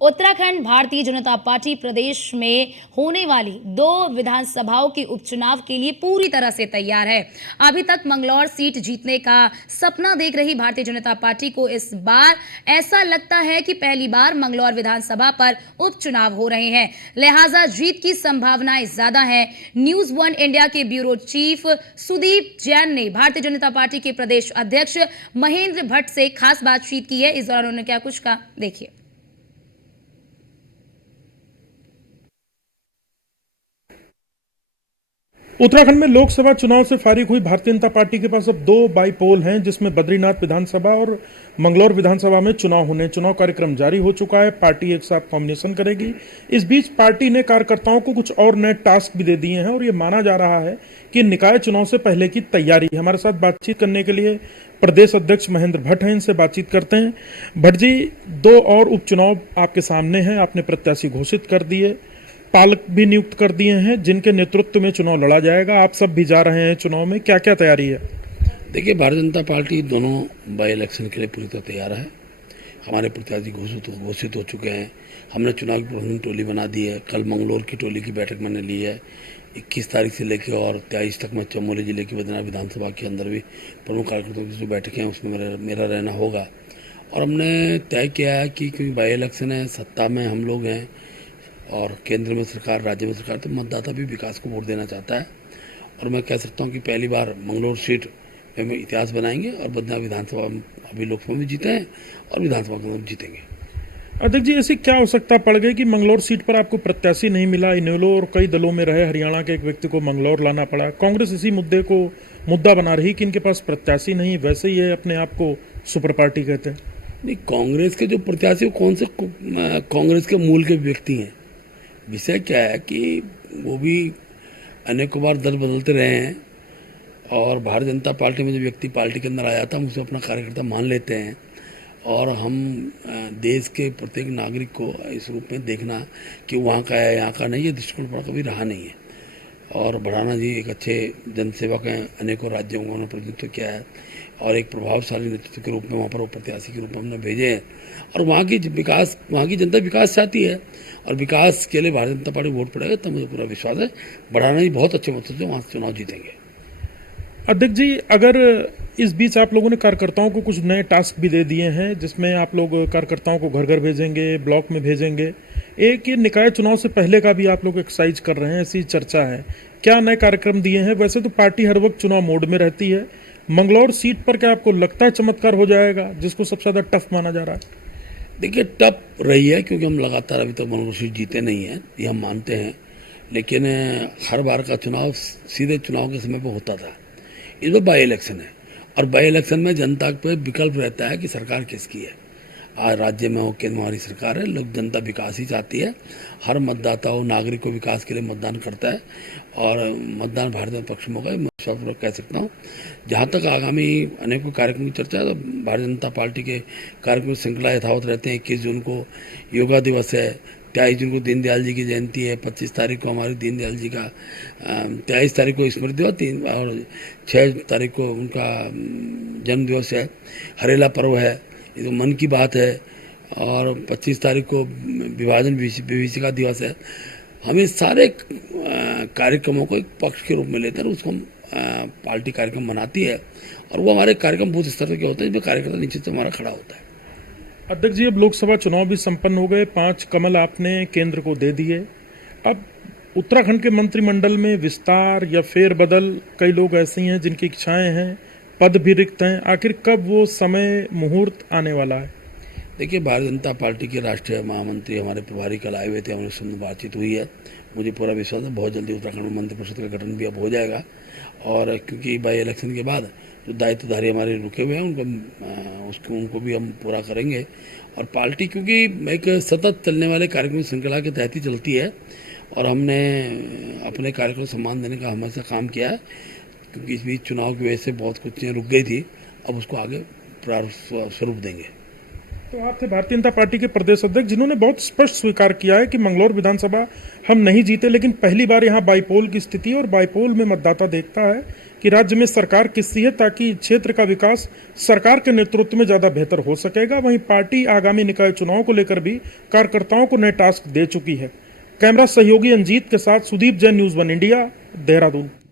Uttarakhand Bharatiya Janata party प्रदेश में होने वाली 2 विधानसभाओं के उपचुनाव के लिए पूरी तरह से तैयार है। अभी तक मंगलौर सीट जीतने का सपना देख रही भारतीय जनता पार्टी को इस बार ऐसा लगता है कि पहली बार मंगलौर विधानसभा पर उपचुनाव हो रहे हैं, लिहाजा जीत की संभावनाएं ज्यादा हैं। न्यूज 1 इंडिया के ब्यूरो चीफ सुदीप जैन ने भारतीय जनता पार्टी के प्रदेश अध्यक्ष महेंद्र भट्ट से खास बातचीत की है। इस दौरान उन्होंने क्या कुछ कहा, देखिए। उत्तराखंड में लोकसभा चुनाव से फारिग हुई भारतीय जनता पार्टी के पास अब 2 बाईपोल हैं, जिसमें बद्रीनाथ विधानसभा और मंगलौर विधानसभा में चुनाव कार्यक्रम जारी हो चुका है। पार्टी एक साथ कॉम्बिनेशन करेगी। इस बीच पार्टी ने कार्यकर्ताओं को कुछ और नए टास्क भी दे दिए हैं और ये माना जा रहा है कि निकाय चुनाव से पहले की तैयारी। हमारे साथ बातचीत करने के लिए प्रदेश अध्यक्ष महेंद्र भट्ट हैं, इनसे बातचीत करते हैं। भट्ट जी, 2 और उपचुनाव आपके सामने हैं। आपने प्रत्याशी घोषित कर दिए, पालक भी नियुक्त कर दिए हैं जिनके नेतृत्व में चुनाव लड़ा जाएगा। आप सब भी जा रहे हैं चुनाव में, क्या क्या तैयारी है? देखिए, भारतीय जनता पार्टी दोनों बाई इलेक्शन के लिए पूरी तरह तैयार है। हमारे प्रत्याशी घोषित हो चुके हैं। हमने चुनाव की प्रबंधन टोली बना दी है। कल मंगलौर की टोली की बैठक मैंने ली है। 21 तारीख से लेकर और 23 तक मैं चमोली जिले की बद्रीनाथ विधानसभा के अंदर भी प्रमुख कार्यकर्ताओं की जो बैठकें हैं उसमें मेरा रहना होगा। और हमने तय किया है कि क्योंकि बाई इलेक्शन है, सत्ता में हम लोग हैं और केंद्र में सरकार, राज्य में सरकार, तो मतदाता भी विकास को वोट देना चाहता है। और मैं कह सकता हूं कि पहली बार मंगलौर सीट में हम इतिहास बनाएंगे और बद्रीनाथ विधानसभा अभी लोकसभा में जीते हैं और विधानसभा के अंदर जीतेंगे। अध्यक्ष जी, ऐसी क्या आवश्यकता पड़ गई कि मंगलौर सीट पर आपको प्रत्याशी नहीं मिला? इनेलो और कई दलों में रहे हरियाणा के एक व्यक्ति को मंगलौर लाना पड़ा। कांग्रेस इसी मुद्दे को मुद्दा बना रही कि इनके पास प्रत्याशी नहीं, वैसे ही है अपने आप को सुपर पार्टी कहते हैं। नहीं, कांग्रेस के जो प्रत्याशी कौन से कांग्रेस के मूल के व्यक्ति हैं। विषय क्या है कि वो भी अनेकों बार दल बदलते रहे हैं और भारतीय जनता पार्टी में जो व्यक्ति पार्टी के अंदर आया था हम उसे अपना कार्यकर्ता मान लेते हैं। और हम देश के प्रत्येक नागरिक को इस रूप में देखना कि वहाँ का है यहाँ का नहीं, ये दृष्टिकोण पर कभी रहा नहीं है। और भड़ाना जी एक अच्छे जनसेवक हैं, अनेकों राज्यों में उन्होंने प्रतिनिधित्व किया है और एक प्रभावशाली नेतृत्व के रूप में वहाँ पर वो प्रत्याशी के रूप में हमने भेजे हैं। और वहाँ की जनता विकास चाहती है और विकास के लिए भारतीय जनता पार्टी वोट पड़ेगा, तो मुझे पूरा विश्वास है भड़ाना जी बहुत अच्छे मतों से वहाँ से चुनाव जीतेंगे। अध्यक्ष जी, अगर इस बीच आप लोगों ने कार्यकर्ताओं को कुछ नए टास्क भी दे दिए हैं, जिसमें आप लोग कार्यकर्ताओं को घर घर भेजेंगे, ब्लॉक में भेजेंगे। एक ये निकाय चुनाव से पहले का भी आप लोग एक्सरसाइज कर रहे हैं, ऐसी चर्चा है। क्या नए कार्यक्रम दिए हैं? वैसे तो पार्टी हर वक्त चुनाव मोड में रहती है। मंगलौर सीट पर क्या आपको लगता है चमत्कार हो जाएगा, जिसको सबसे ज्यादा टफ माना जा रहा है? देखिए, टफ रही है क्योंकि हम लगातार अभी तक मंगलौर सीट जीते नहीं हैं, ये हम मानते हैं। लेकिन हर बार का चुनाव सीधे चुनाव के समय पर होता था। इस बार बाई इलेक्शन है और बाई इलेक्शन में जनता पे विकल्प रहता है कि सरकार किसकी है। आज राज्य में हो, केंद्र में हमारी सरकार है। लोग जनता विकास ही चाहती है। हर मतदाता हो, नागरिक को विकास के लिए मतदान करता है और मतदान भारतीय पक्ष में होगा, मैं विश्वासपूर्वक कह सकता हूँ। जहाँ तक आगामी अनेकों कार्यक्रम की चर्चा है, तो भारतीय जनता पार्टी के कार्यक्रम श्रृंखला यथावत रहते हैं। 21 जून को योगा दिवस है, 23 जून को दीनदयाल जी की जयंती है, 25 तारीख को हमारे दीनदयाल जी का 23 तारीख को स्मृति दिवस और 6 तारीख को उनका जन्म दिवस है। हरेला पर्व है, ये तो मन की बात है। और 25 तारीख को विभाजन विभीषिका दिवस है। हम इस सारे कार्यक्रमों को एक पक्ष के रूप में लेते हैं, उसको हम पार्टी कार्यक्रम बनाती है और वो हमारे कार्यक्रम बूथ स्तर के होते हैं, जिसमें कार्यकर्ता नीचे से हमारा खड़ा होता है। अध्यक्ष जी, अब लोकसभा चुनाव भी संपन्न हो गए। 5 कमल आपने केंद्र को दे दिए। अब उत्तराखंड के मंत्रिमंडल में विस्तार या फेरबदल, कई लोग ऐसे हैं जिनकी इच्छाएं हैं, पद भी रिक्त हैं। आखिर कब वो समय मुहूर्त आने वाला है? देखिए, भारतीय जनता पार्टी के राष्ट्रीय महामंत्री हमारे प्रभारी कल आए हुए थे, हमारे संग बातचीत हुई है। मुझे पूरा विश्वास है बहुत जल्दी उत्तराखंड में मंत्रिपरिषद का गठन भी अब हो जाएगा। और क्योंकि बाई इलेक्शन के बाद जो दायित्वधारी हमारे रुके हुए हैं उनको भी हम पूरा करेंगे। और पार्टी क्योंकि एक सतत चलने वाले कार्यक्रम श्रृंखला के तहत ही चलती है और हमने अपने कार्यक्रम को सम्मान देने का हमेशा काम किया है। क्योंकि इस बीच चुनाव की वजह से बहुत कुछ चीज़ें रुक गई थी, अब उसको आगे प्रारूप स्वरूप देंगे। तो आप थे भारतीय जनता पार्टी के प्रदेश अध्यक्ष, जिन्होंने बहुत स्पष्ट स्वीकार किया है कि मंगलौर विधानसभा हम नहीं जीते, लेकिन पहली बार यहाँ बाईपोल की स्थिति और बाईपोल में मतदाता देखता है कि कि राज्य में सरकार किसकी है, ताकि क्षेत्र का विकास सरकार के नेतृत्व में ज्यादा बेहतर हो सकेगा। वहीं पार्टी आगामी निकाय चुनाव को लेकर भी कार्यकर्ताओं को नए टास्क दे चुकी है। कैमरा सहयोगी अंजीत के साथ सुदीप जैन, न्यूज़ 1 इंडिया, देहरादून।